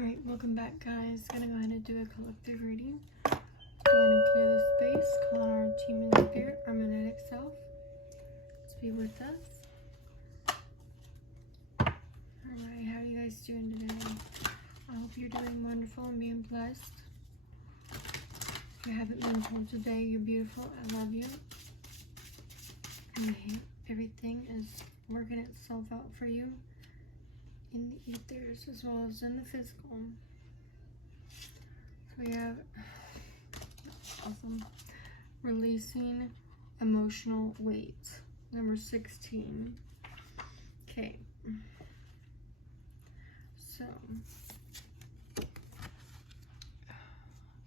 Alright, welcome back, guys. Gonna go ahead and do a collective reading. Go ahead and clear the space, call on our team in spirit, our magnetic self to be with us. Alright, how are you guys doing today? I hope you're doing wonderful and being blessed. If you haven't been told today, you're beautiful. I love you. And everything is working itself out for you in the ethers as well as in the physical. So we have awesome releasing emotional weight, number 16. Okay, so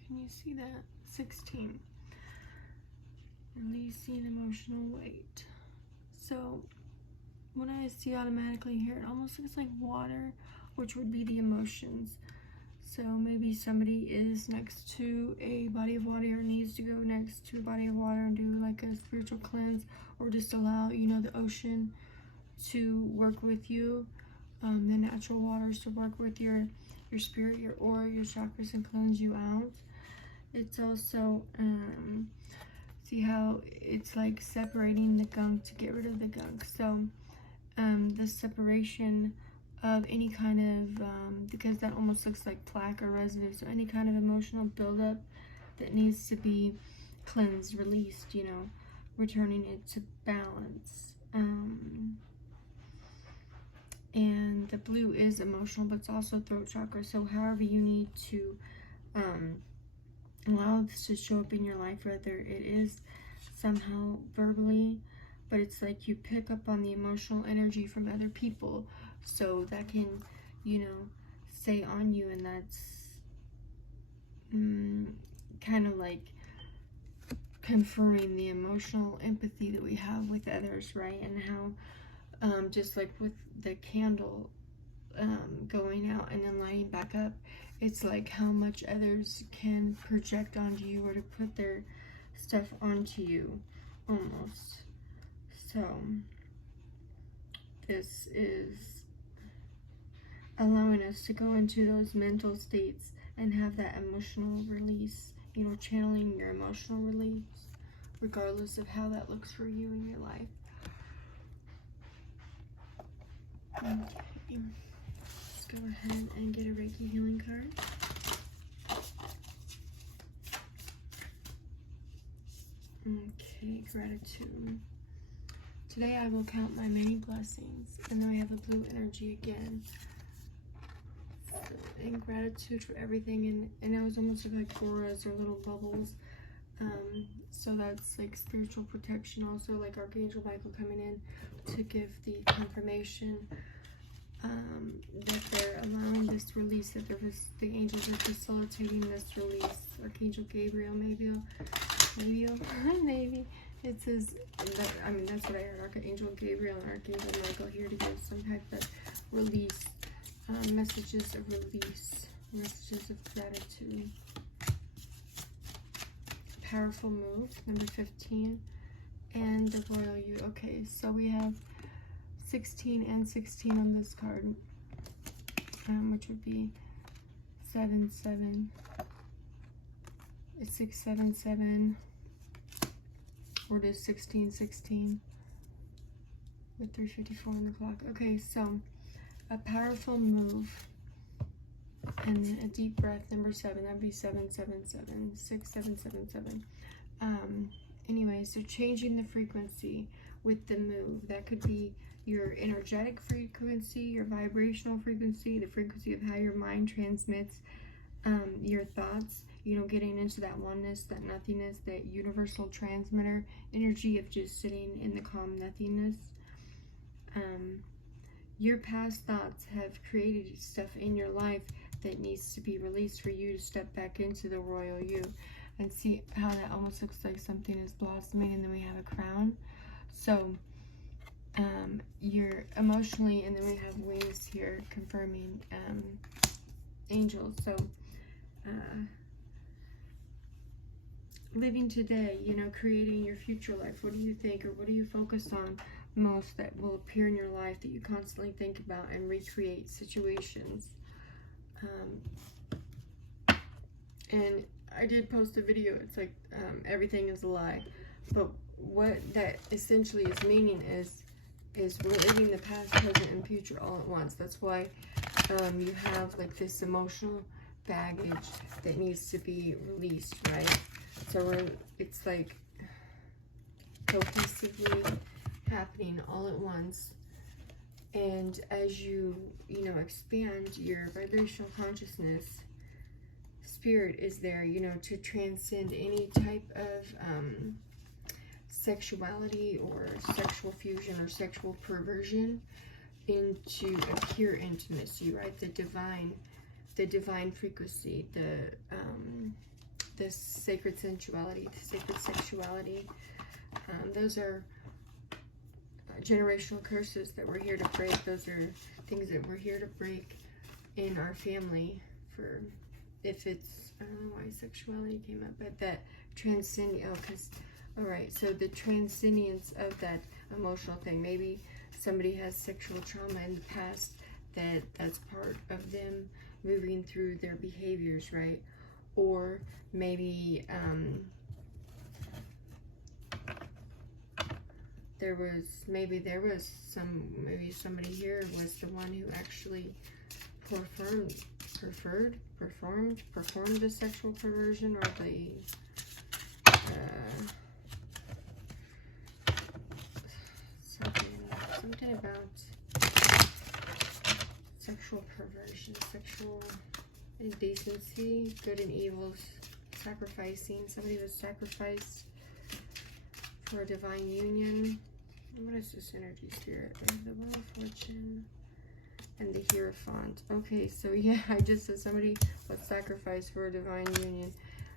can you see that? 16, releasing emotional weight. So what I see automatically here, it almost looks like water, which would be the emotions. So maybe somebody is next to a body of water or needs to go next to a body of water and do like a spiritual cleanse, or just allow, you know, the ocean to work with you, the natural waters to work with your spirit, your aura, your chakras, and cleanse you out. It's also, see how it's like separating the gunk to get rid of the gunk. So the separation of any kind of, because that almost looks like plaque or residue, so any kind of emotional buildup that needs to be cleansed, released, you know, returning it to balance. And the blue is emotional, but it's also throat chakra. So however you need to allow this to show up in your life, whether it is somehow verbally, but it's like you pick up on the emotional energy from other people, so that can, you know, stay on you, and that's kind of like confirming the emotional empathy that we have with others, right? And how just like with the candle going out and then lighting back up, it's like how much others can project onto you or to put their stuff onto you almost. So this is allowing us to go into those mental states and have that emotional release, you know, channeling your emotional release, regardless of how that looks for you in your life. Okay, let's go ahead and get a Reiki healing card. Okay, gratitude. Today I will count my many blessings, and then we have a blue energy again. So, in gratitude for everything, and it was almost like auras or little bubbles. So that's like spiritual protection, also like Archangel Michael coming in to give the confirmation that they're allowing this release, that the angels are facilitating this release. Archangel Gabriel, maybe. It says that, I mean, that's what I heard. Archangel Gabriel and Archangel Michael here to give some type of release, messages of release, messages of gratitude. Powerful move, number 15, and the royal you. Okay, so we have 16 and 16 on this card, which would be 7, 7. It's 6, 7, 7. Or it is 16, 16 with 3:54 on the clock. Okay, so a powerful move, and then a deep breath, number 7. That'd be 7, 7, 7, 6, 7, 7, 7. Anyway, so changing the frequency with the move. That could be your energetic frequency, your vibrational frequency, the frequency of how your mind transmits your thoughts, you know, getting into that oneness, that nothingness, that universal transmitter energy of just sitting in the calm nothingness. Your past thoughts have created stuff in your life that needs to be released for you to step back into the royal you. And see how that almost looks like something is blossoming, and then we have a crown. So you're emotionally, and then we have wings here confirming angels. So living today, you know, creating your future life. What do you think, or what do you focus on most that will appear in your life that you constantly think about and recreate situations? And I did post a video. It's like everything is a lie. But what that essentially is meaning is we're living the past, present, and future all at once. That's why you have like this emotional baggage that needs to be released, right? So it's like cohesively happening all at once. And as you expand your vibrational consciousness, Spirit is there, to transcend any type of sexuality or sexual fusion or sexual perversion into a pure intimacy, right? The divine frequency, the sacred sensuality, the sacred sexuality. Those are generational curses that we're here to break. Those are things that we're here to break in our family. For if it's, I don't know why sexuality came up, but that transcending, alright, so the transcendence of that emotional thing. Maybe somebody has sexual trauma in the past, that's part of them moving through their behaviors, right? Or maybe maybe somebody here was the one who actually performed the sexual perversion, or the something about sexual perversion, sexual indecency, good and evil, sacrificing. Somebody was sacrificed for a divine union. What is this energy, Spirit? The Wheel of Fortune and the Hierophant. Okay, so yeah, I just said somebody was sacrificed for a divine union.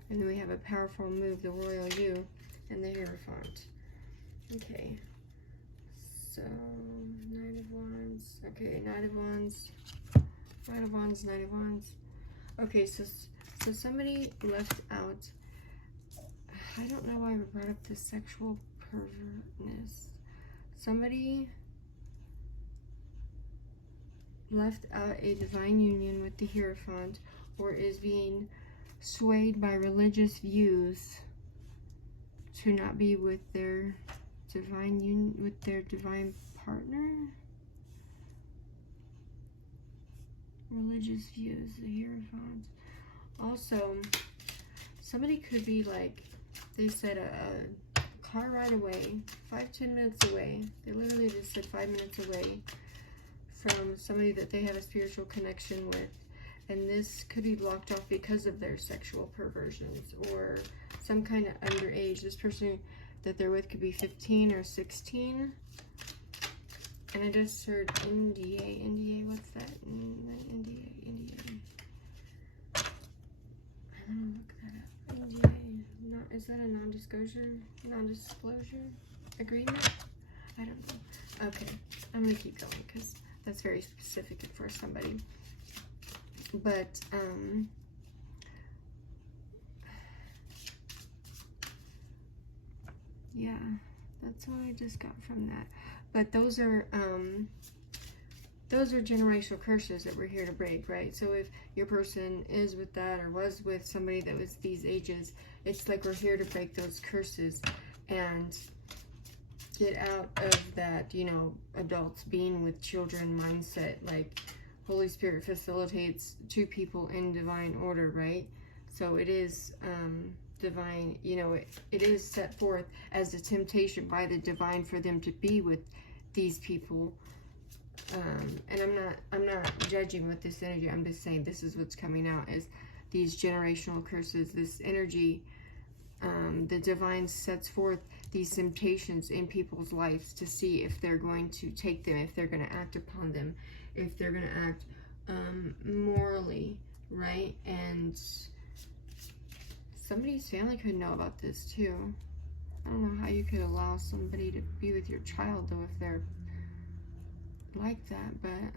And then we have a powerful move, the Royal You and the Hierophant. Okay. So, Knight of Wands. Okay, Knight of Wands. Knight of Wands, Knight of Wands. Okay, so somebody left out. I don't know why I brought up the sexual pervertness. Somebody left out a divine union with the Hierophant, or is being swayed by religious views to not be with their divine union, with their divine partner. Religious views, the Hierophant. Also, somebody could be like, they said a car ride away, 5-10 minutes away. They literally just said 5 minutes away from somebody that they have a spiritual connection with. And this could be blocked off because of their sexual perversions or some kind of underage. This person that they're with could be 15 or 16. And I just heard NDA, what's that? NDA. I don't know, look that up. NDA, is that a non-disclosure agreement? I don't know. Okay, I'm gonna keep going because that's very specific for somebody. But, yeah, that's what I just got from that. But those are generational curses that we're here to break, right? So if your person is with that or was with somebody that was these ages, it's like we're here to break those curses and get out of that, adults being with children mindset. Like, Holy Spirit facilitates two people in divine order, right? So it is divine, it is set forth as a temptation by the divine for them to be with these people. And I'm not judging with this energy. I'm just saying this is what's coming out as these generational curses, this energy. The divine sets forth these temptations in people's lives to see if they're going to take them, if they're going to act upon them, if they're going to act morally, right? And somebody's family could know about this too. I don't know how you could allow somebody to be with your child though if they're like that, but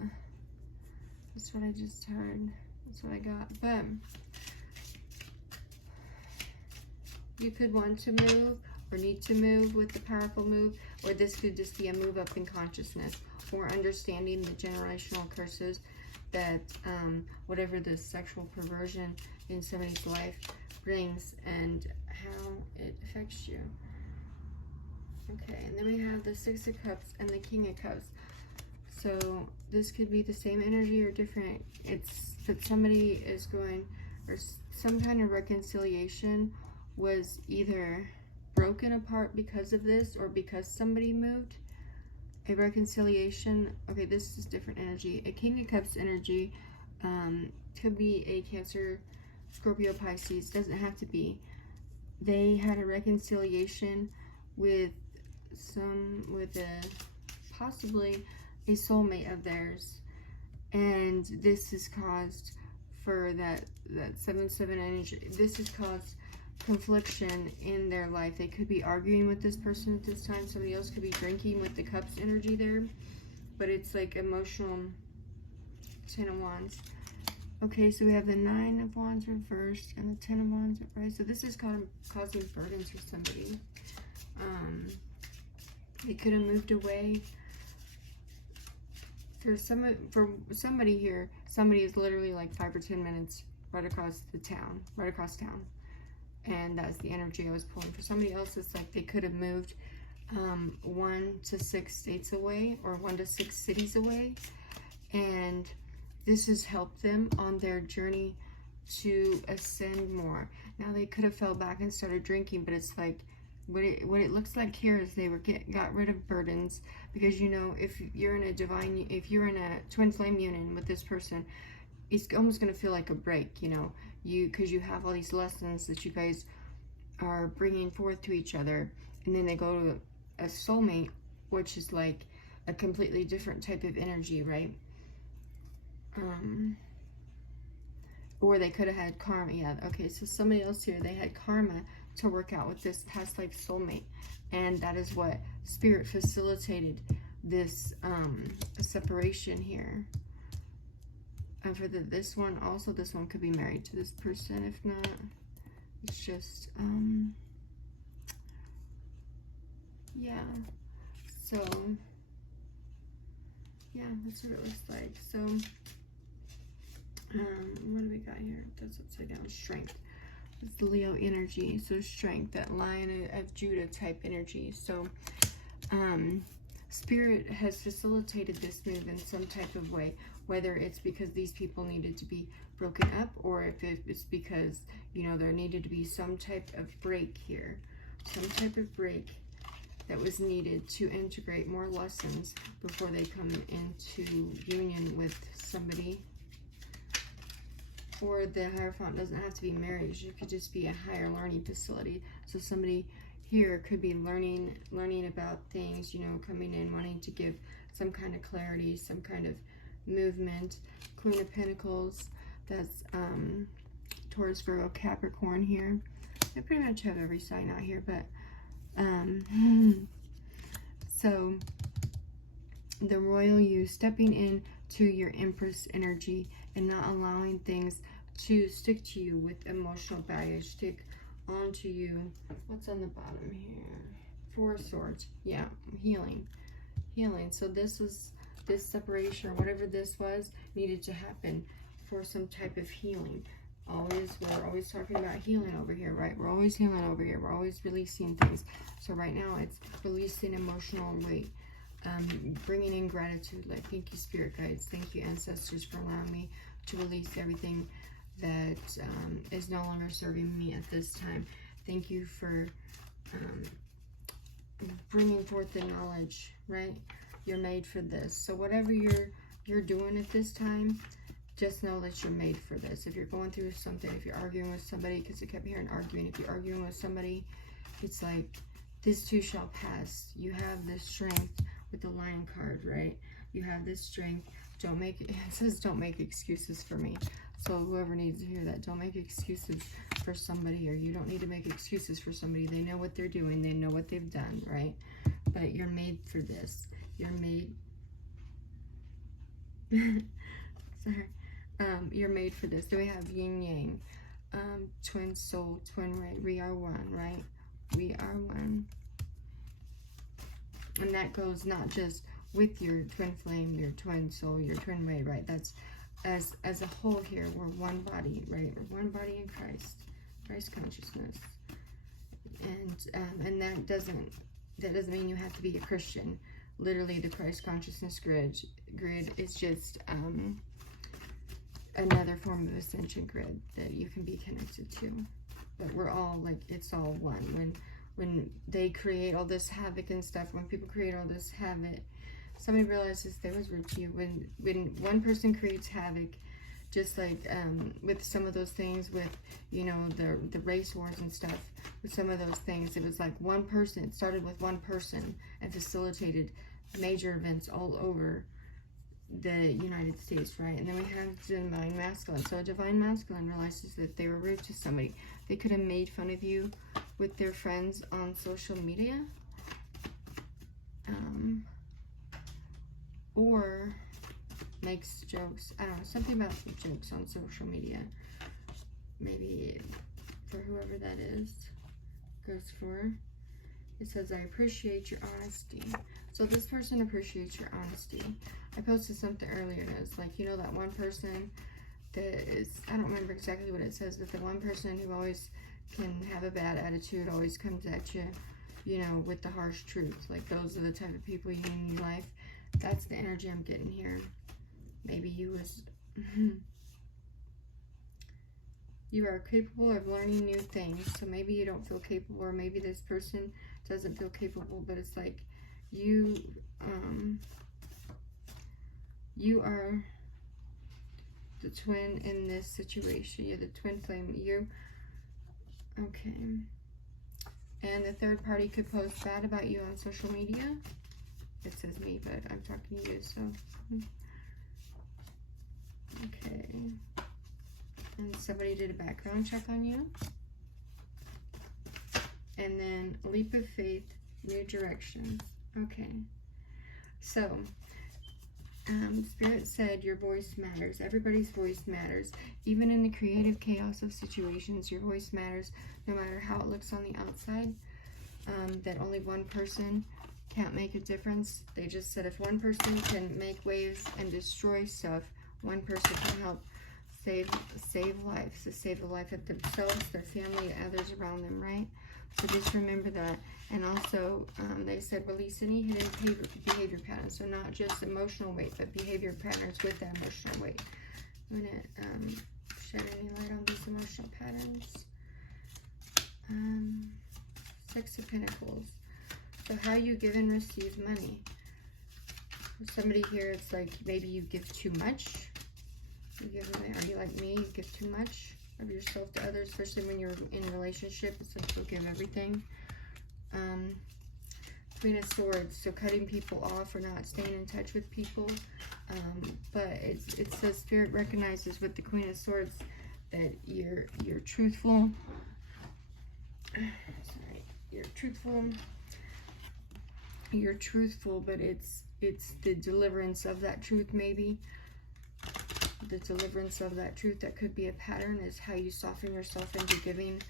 that's what I just heard. That's what I got. But you could want to move or need to move with the powerful move, or this could just be a move up in consciousness or understanding the generational curses that whatever the sexual perversion in somebody's life brings and how it affects you. Okay, and then we have the Six of Cups and the King of Cups. So this could be the same energy or different. It's that somebody is going, or some kind of reconciliation was either broken apart because of this or because somebody moved. A reconciliation. Okay, this is different energy. A King of Cups energy could be a Cancer, Scorpio, Pisces. Doesn't have to be. They had a reconciliation with possibly a soulmate of theirs, and this has caused for that 7-7 energy. This has caused confliction in their life. They could be arguing with this person at this time. Somebody else could be drinking with the Cups energy there, but it's like emotional. 10 of Wands. Okay, so we have the 9 of Wands reversed and the 10 of Wands upright. So this is kind of causing burdens for somebody. They could have moved away. For somebody here, somebody is literally like 5 or 10 minutes right across town. And that's the energy I was pulling. For somebody else, it's like they could have moved 1 to 6 states away or 1 to 6 cities away. And this has helped them on their journey to ascend more. Now they could have fell back and started drinking, but it's like what it looks like here is they got rid of burdens, because you know, if you're in a twin flame union with this person, it's almost going to feel like a break, you know, because you have all these lessons that you guys are bringing forth to each other, and then they go to a soulmate, which is like a completely different type of energy, right? Or they could have had karma. Yeah, okay, so somebody else here, they had karma to work out with this past life soulmate, and that is what spirit facilitated this separation here. And for this one also, this one could be married to this person. If not, it's just yeah. So yeah, that's what it looks like. So what do we got here? That's upside down. Strength. It's the Leo energy. So strength, that Lion of Judah type energy. So spirit has facilitated this move in some type of way, whether it's because these people needed to be broken up, or if it's because, you know, there needed to be some type of break here, some type of break that was needed to integrate more lessons before they come into union with somebody. Or the Hierophant doesn't have to be marriage. It could just be a higher learning facility. So somebody here could be learning about things, you know, coming in, wanting to give some kind of clarity, some kind of movement. Queen of Pentacles, that's Taurus, Virgo, Capricorn here. I pretty much have every sign out here, but so the Royal You, stepping in to your Empress energy and not allowing things to stick to you with emotional baggage, stick onto you. What's on the bottom here? 4 of Swords. Yeah, healing. So this separation, or whatever this was, needed to happen for some type of healing. We're always talking about healing over here, right? We're always healing over here. We're always releasing things. So right now it's releasing emotional weight, bringing in gratitude. Like, thank you, spirit guides. Thank you, ancestors, for allowing me to release everything that is no longer serving me at this time. Thank you for bringing forth the knowledge, right? You're made for this. So whatever you're doing at this time, just know that you're made for this. If you're going through something, if you're arguing with somebody, because I kept hearing arguing, if you're arguing with somebody, it's like, this too shall pass. You have this strength with the Lion card, right? You have this strength. It says don't make excuses for me. So whoever needs to hear that, don't make excuses for somebody, or you don't need to make excuses for somebody. They know what they're doing. They know what they've done, right? But you're made for this. You're made. Sorry. You're made for this. Then we have yin yang, twin soul, twin ray. We are one, right? We are one. And that goes not just with your twin flame, your twin soul, your twin ray, right? That's as a whole here, we're one body, right? We're one body in Christ consciousness. And that doesn't mean you have to be a Christian. Literally, the Christ consciousness grid is just another form of ascension grid that you can be connected to. But we're all like, it's all one. When they create all this havoc and stuff, when people create all this havoc, somebody realizes they was rude to you. When one person creates havoc, just like with some of those things, with, you know, the race wars and stuff, with some of those things, it was like one person. It started with one person and facilitated major events all over the United States, right? And then we have divine masculine. So a divine masculine realizes that they were rude to somebody. They could have made fun of you with their friends on social media, or makes jokes. I don't know, something about some jokes on social media. Maybe for whoever that is, goes for. It says, I appreciate your honesty. So this person appreciates your honesty. I posted something earlier and it was like, you know, that one person that is, I don't remember exactly what it says, but the one person who always can have a bad attitude, always comes at you, you know, with the harsh truth. Like, those are the type of people you need in your life. That's the energy I'm getting here. Maybe you was... You are capable of learning new things. So maybe you don't feel capable, or maybe this person doesn't feel capable, but it's like you are the twin in this situation. You're the twin flame. Okay. And the third party could post bad about you on social media. It says me, but I'm talking to you, so. Okay. And somebody did a background check on you. And then a leap of faith, new directions. Okay. So, Spirit said your voice matters. Everybody's voice matters. Even in the creative chaos of situations, your voice matters, no matter how it looks on the outside. That only one person can't make a difference. They just said if one person can make waves and destroy stuff, one person can help save lives, to save the life of themselves, their family, others around them, right? So just remember that. And also, they said release any hidden behavior patterns. So not just emotional weight, but behavior patterns with that emotional weight. I'm going to shed any light on these emotional patterns. Six of Pentacles. So how you give and receive money. Somebody here, it's like maybe you give too much. Are you like me? You give too much of yourself to others, especially when you're in a relationship. It's like you'll give everything. Queen of Swords, so cutting people off or not staying in touch with people. But it says Spirit recognizes with the Queen of Swords that you're truthful. Sorry, you're truthful. You're truthful, but it's the deliverance of that truth, maybe. The deliverance of that truth that could be a pattern is how you soften yourself into giving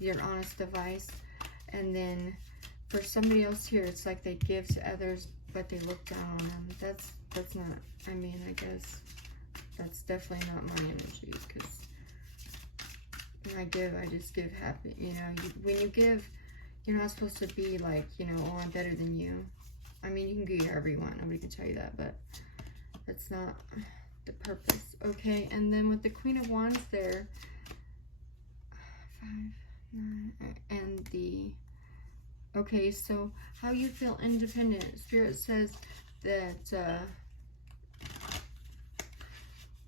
your honest advice. And then for somebody else here, it's like they give to others, but they look down on them. That's not, I mean, I guess that's definitely not my energy, because when I give, I just give happy. You know, when you give, you're not supposed to be like, you know, oh, I'm better than you. I mean, you can give whatever you want. Nobody can tell you that, but that's not the purpose. Okay, and then with the Queen of Wands there, 5, 9, and the... Okay, so how you feel independent. Spirit says that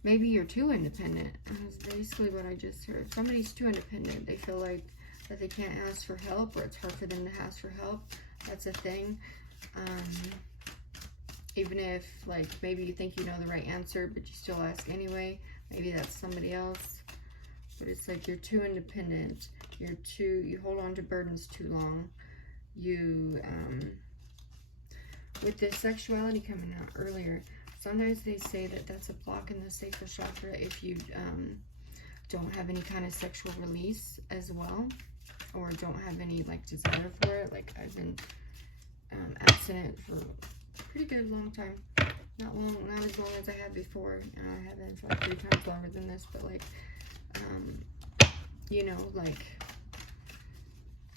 maybe you're too independent. That's basically what I just heard. Somebody's too independent. They feel like that they can't ask for help, or it's hard for them to ask for help. That's a thing. Even if, like, maybe you think you know the right answer, but you still ask anyway. Maybe that's somebody else. But it's like you're too independent. You hold on to burdens too long. You, with this sexuality coming out earlier, sometimes they say that that's a block in the sacral chakra if you don't have any kind of sexual release as well, or don't have any, like, desire for it. Like, I've been abstinent for a pretty good long time, not as long as I have before. I have been for like 3 times longer than this, but like, you know, like,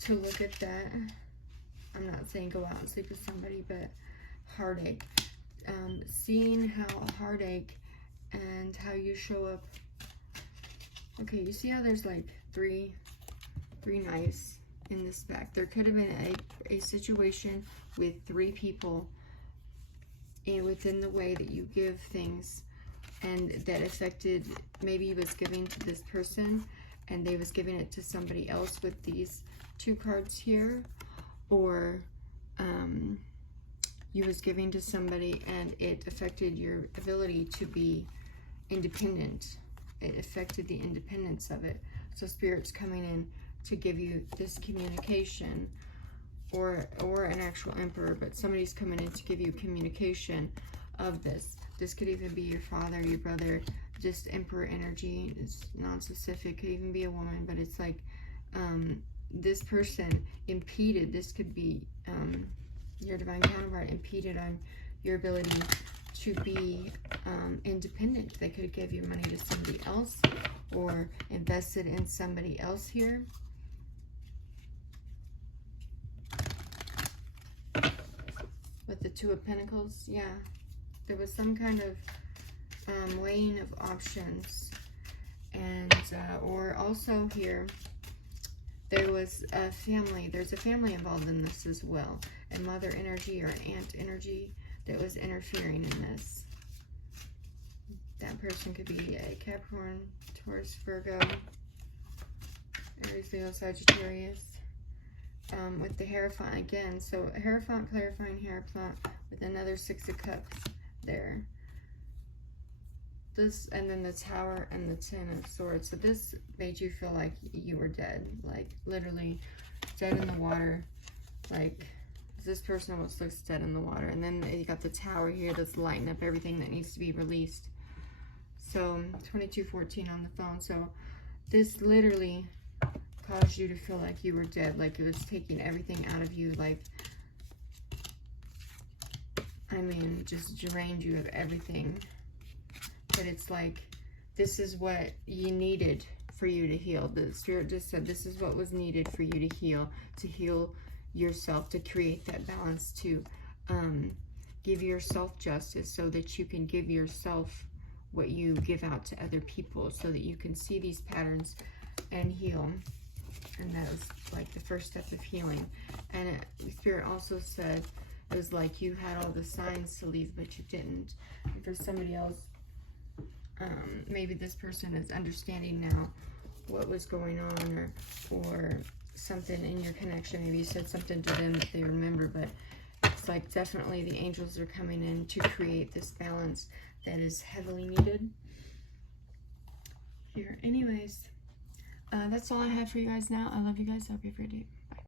to look at that, I'm not saying go out and sleep with somebody, but heartache. Seeing how heartache and how you show up. Okay, you see how there's like three knives in this back. There could have been a situation with 3 people within the way that you give things, and that affected, maybe you was giving to this person and they was giving it to somebody else with these 2 cards here, or you was giving to somebody and it affected your ability to be independent. It affected the independence of it. So Spirit's coming in to give you this communication, or an actual Emperor, but somebody's coming in to give you communication of this. This could even be your father, your brother, just Emperor energy. It's non-specific, could even be a woman, but it's like this person impeded, this could be your divine counterpart, impeded on your ability to be independent. They could have given you money to somebody else or invested in somebody else here. With the 2 of Pentacles, yeah. There was some kind of weighing of options. And, or also here, there was a family. There's a family involved in this as well. A mother energy or an aunt energy that was interfering in this. That person could be a Capricorn, Taurus, Virgo, Aries, Leo, Sagittarius. With the Hierophant again. So a Hierophant, clarifying Hierophant with another 6 of Cups there. This, and then the Tower and the 10 of Swords. So this made you feel like you were dead. Like literally dead in the water. Like this person almost looks dead in the water. And then you got the Tower here that's lighting up everything that needs to be released. So 2214 on the phone. So this literally caused you to feel like you were dead, like it was taking everything out of you, like, I mean, just drained you of everything. But it's like, this is what you needed for you to heal. The Spirit just said this is what was needed for you to heal yourself, to create that balance, to give yourself justice so that you can give yourself what you give out to other people, so that you can see these patterns and heal. And that was like the first step of healing. And Spirit also said it was like you had all the signs to leave, but you didn't. And for somebody else, maybe this person is understanding now what was going on, or something in your connection. Maybe you said something to them that they remember, but it's like definitely the angels are coming in to create this balance that is heavily needed here. Anyways, that's all I have for you guys now. I love you guys. I hope you have a great day.